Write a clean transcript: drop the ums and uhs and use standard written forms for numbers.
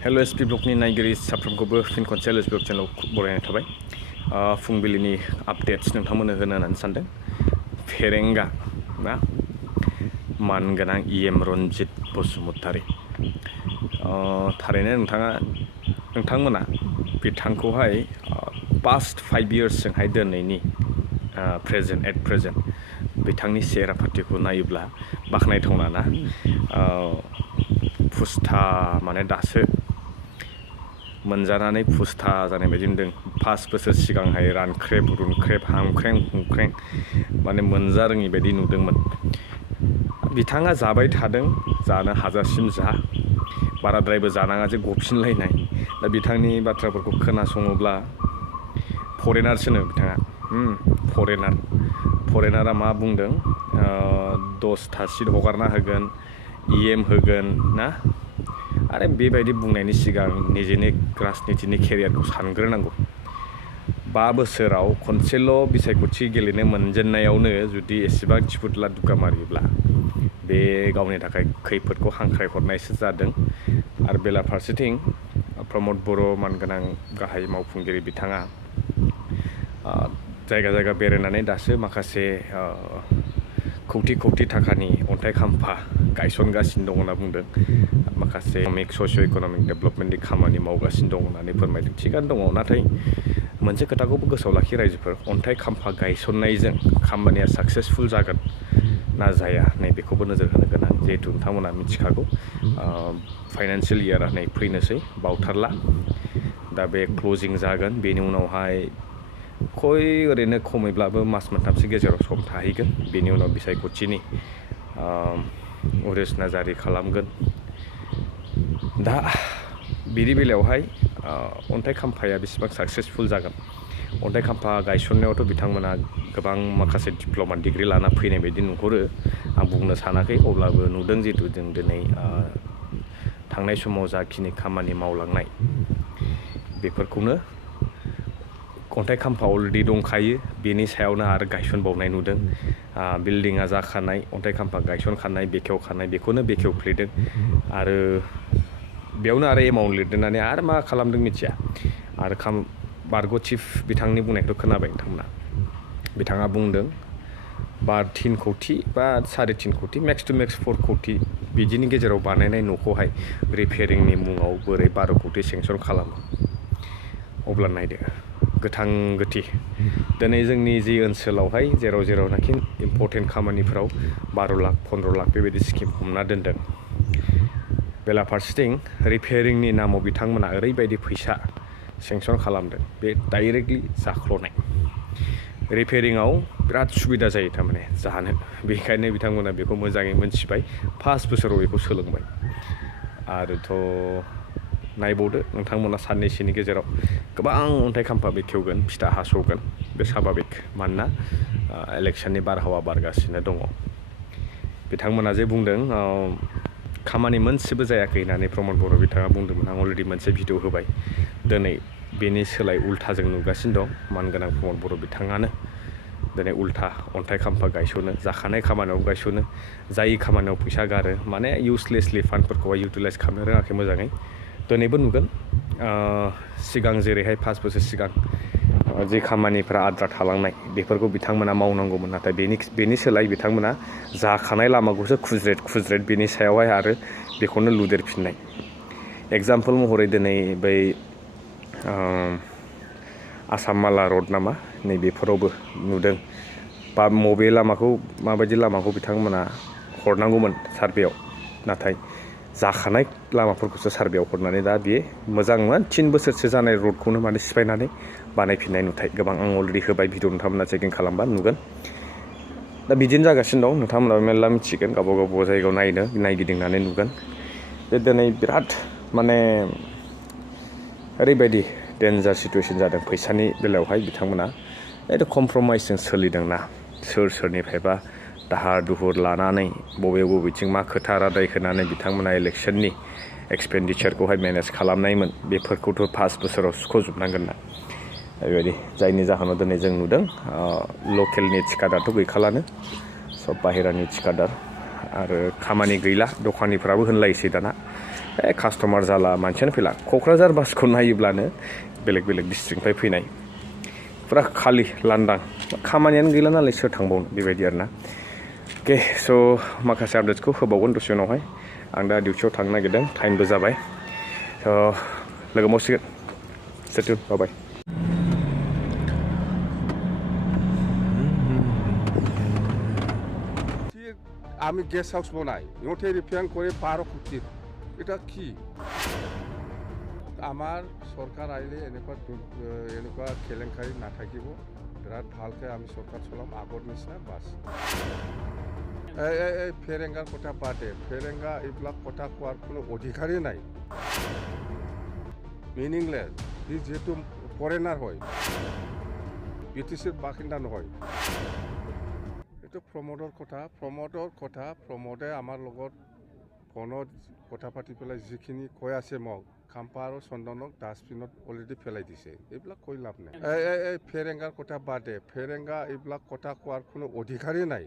हेल' SP ब्लगनि नायगिरि साफ्रोमखौबो फिन खनसे एसपि ब्लग चेनेलाव बरायनाय थाबाय। फुंबिलिनि आपडेट्स नोंथांमोननो होनो होननानै सानदों। फेरेंगा ना मानगोनां EM रनजित बसुमतारी, थारैनो नोंथांमोना बिथांखौहाय पास्ट 5 इयार्सजोंहाय दिनैनि प्रेजेन्ट बिथांनि चेहरा पातिखौ नायोब्ला बाख्नायथावना ना। फुस्था माने दासो मोनजानानै फुस्था जानाय बायदि नुदों। 5 बोसोर सिगांहाय रानख्रेब रुनख्रेब हामख्रें हुंख्रें माने मोनजा रोङि बायदि नुदोंमोन। बिथाङा जाबाय थादों, जानो हाजासिम बाराद्रायबो जानाङा जे गफिनलायनाय। दा बिथांनि बाथ्राफोरखौ खोनासङोब्ला फरेनारसोनो बिथाङा। फरेनारा मा बुंदों, 10था सिट हगारना होगोन, EM होगोन ना। आरो बेबायदि बुंनायनि सिगां निजेनि राजनितिनि केरियारखौ सानग्रोनांगौ। 5 बोसोराव खनसेल' बिसायख'थि गेलेनो मोनजेननायावनो जुदि एसेबां थिफुदला दुगा मारियोब्ला बे गावनि थाखाय खैफोदखौ हांख्रायहरनायसो जादों। आरो बेलाफारसेथिं प्रमद बर' मानगोनां गाहाय मावफुंगिरि बिथाङा जायगा जायगा बेरायनानै दासो माखासे कौटि थाखानि अन्थाइ खाम्फा गायसनगासिनो दं होनना बुंदों। माखासे ससिय' इक'नमिक डेभेलपमेन्टनि खामानि मावगासिनो दं होननानै फोरमायदों। थिगानो दङ, नाथाय मोनसे खोथाखौबो गोसोआव लाखि रायजोफोर, अन्थाइ खाम्फा गायसननायजों खामानिया साक्सेसफुल जागोन ना जाया नैबेखौबो नोजोर होनो गोनां। जिहेतु नोंथांमोना मिथिखागौ फाइनान्सियेल इयारा नै फैनोसै बावथारला। दा बे क्लजिं जागोन, बेनि उनावहाय ओरैनो खमैब्लाबो मास मोनथामसो गेजेराव सम थाहैगोन। बेनि उनाव बिसायख'थिनि उरेसना जारि खालामगोन। दा बिनि बेलायावहाय अन्थाइ खाम्फाया बेसेबां साक्सेसफुल जागोन। अन्थाइ खाम्फा गायसननायावथ' बिथांमोना गोबां माखासे डिप्ल'मा डिग्रि लाना फैनाय बायदि नुहुरो। आं बुंनो सानाखै, अब्लाबो नुदों जिहेतु जों दिनै थांनाय समाव जाखिनि खामानि मावलांनाय बेफोरखौनो अन्थाइ खाम्फा अलरेडि दंखायो, बेनि सायावनो आरो गायसनबावनाय नुदों। बिल्डिङा जाखानाय, अन्थाइ खाम्फा गायसनखानाय, बेखेवखानाय, बेखौनो बेखेवफ्लेदों। आरो बेयावनो आरो एमाउन्ट लिरदेरनानै आरो मा खालामदों मिथिया। आरो बारग' चिफ बिथांनि बुंनायखौ खोनाबाय नोंथांमोना। बिथाङा बुंदों 3 कौटि बा 3.5 कौटि मेक्स टु मेक्स 4 कौटि बिदिनि गेजेराव बानायनाय न'खौहाय रिपेयारिंनि मुङाव बोरै 12 कौटि सेंसन खालामो। अब्ला नायदो गोथां गोथि। दिनै जोंनि जि ओनसोलावहाय जेरावनाखि इम्परटेन्ट खामानिफोराव 12 लाख 15 लाख बेबायदि स्किम हमना दोनदों। बेलाफारसेथिं रिपेयारिंनि नामाव बिथांमोना ओरैबायदि फैसा सेंसन खालामदों, बे डाइरेक्टलि जाख्ल'नाय। रिपेयारिंआव बिराद सुबिदा जायो थारमाने जानो, बेनिखायनो बिथांमोना बेखौ मोजाङै मोनथिबाय। 5 बोसोराव बेखौ सोलोंबाय। आरोथ' नायबावदो नोंथांमोना साननैसोनि गेजेराव गोबां अन्थाइ खाम्फा बेखेवगोन, फिथा हास'गोन। बे स्वाभाबिक, मानोना इलेक्सननि बारहावा बारगासिनो दङ। बिथांमोना जे बुंदों खामानि मोनसेबो जायाखै होननानै प्रमद बर' बिथाङा बुंदोंमोन। आं अलरेडि मोनसे भिडिअ होबाय। दिनै बेनि सोलाय उल्था जों नुगासिनो दं। मानगोनां प्रमद बर' बिथाङानो दिनै उल्था अन्थाइ खाम्फा गायसनो, जाखानाय खामानियाव गायसनो, जाय खामानियाव फैसा गारो, माने इउसलेसलि फान्डफोरखौहाय इउटिलाइज खालामनो रोङाखै मोजाङै। दिनैबो नुगोन सिगां जेरैहाय 5 बोसोर सिगां जे खामानिफ्रा आद्रा थालांनाय बेफोरखौ बिथांमोना मावनांगौमोन। नाथाय बेनि सोलाय बिथांमोना जाखानाय लामाखौसो खुज्रेद बेनि सायावहाय आरो बेखौनो लुदेरफिननाय। एगजाम्पोल महरै दिनै बै आसाम माला रड नामा, नैबेफोरावबो नुदों बा माबायदि लामाखौ बिथांमोना हरनांगौमोन सार्भेयाव, नाथाय जाखानाय लामाफोरखौसो सार्भेयाव हरनानै दा बे मोजांमोन 3 बोसोरसो जानाय रडखौनो माने सिफायनानै बानायफिननाय नुथाय गोबां आं अलरेडि होबाय भिडिअ, नोंथांमोना चेकिं खालामबा नुगोन। दा बिदिनो जागासिनो दं। नोंथांमोनाबो मेरला मिथिगोन, गावबा जायगायाव नायगिदिंनानै नुगोन। बे दिनै बिराद माने ओरैबायदि डेन्जार सिटुवेसन जादों फैसानि बेलायावहाय। बिथांमोना एकदम कमप्रमाइसजों सोलिदोंना, सोरनिफ्रायबा दाहार दुहुर लानानै बबेथिं मा खोथा रादाय होनानै बिथांमोना इलेक्सननि एक्सपेन्डिचारखौहाय मेनेज खालामनायमोन, बेफोरखौथ' 5 बोसोराव सुख'जोबनांगोन ना। बेबायदि जायनि जाहोनाव दिनै जों नुदों लकेलनि थिखादारथ' गैखालानो, सब बाहेरानि थिखादार। आरो खामानि गैला, दखानिफ्राबो होनलायसै दाना कास्टमार जाला मानसियानो फैला क'क्राझार बासखौ नायोब्लानो बेलेग बेलेग डिस्ट्रिक्टनिफ्राय फैनाय फुरा खालि लांदां खामानियानो गैला नालाय सोर थांबावनो बेबायदि आरोना अके स' माखासे आपडेट्सखौ होबावगोन दसे उनावहाय आं दा डिउटियाव थांनो नागिरदों टाइमबो जाबाय स' लोगो मोनसिगोन सेटु बाय আমি গেস্ট হাউস বনাই ইহঁতে রিপেয়ারিং করে 12 কোটির এটা কি আমার সরকার আইলে এনেকুৱা কেলেংকাৰী নাথাকিব বিৰাট ভালকৈ আমি সরকার চলাম আগৰ নিচিনা বাস এই ফেৰেঙ্গাৰ কথা পাতে ফেৰেঙ্গা এইবিলাক কথা কোৱাৰ কোনো অধিকাৰেই নাই মিনিংলেছ ই যেহেতু ফৰেনাৰ হয় BTCৰ বাসিন্দা নহয় প্ৰমোদৰ কথা প্ৰমোদে আমাৰ লগত ফোনত কথা পাতি পেলাই যিখিনি কৈ আছে মোক খাম্পা আৰু চন্দনক ডাষ্টবিনত অলৰেডি পেলাই দিছে এইবিলাক কৈ লাভ নাই এই ফেৰেঙ্গাৰ কথা বাদে ফেৰেঙ্গা এইবিলাক কথা কোৱাৰ কোনো অধিকাৰেই নাই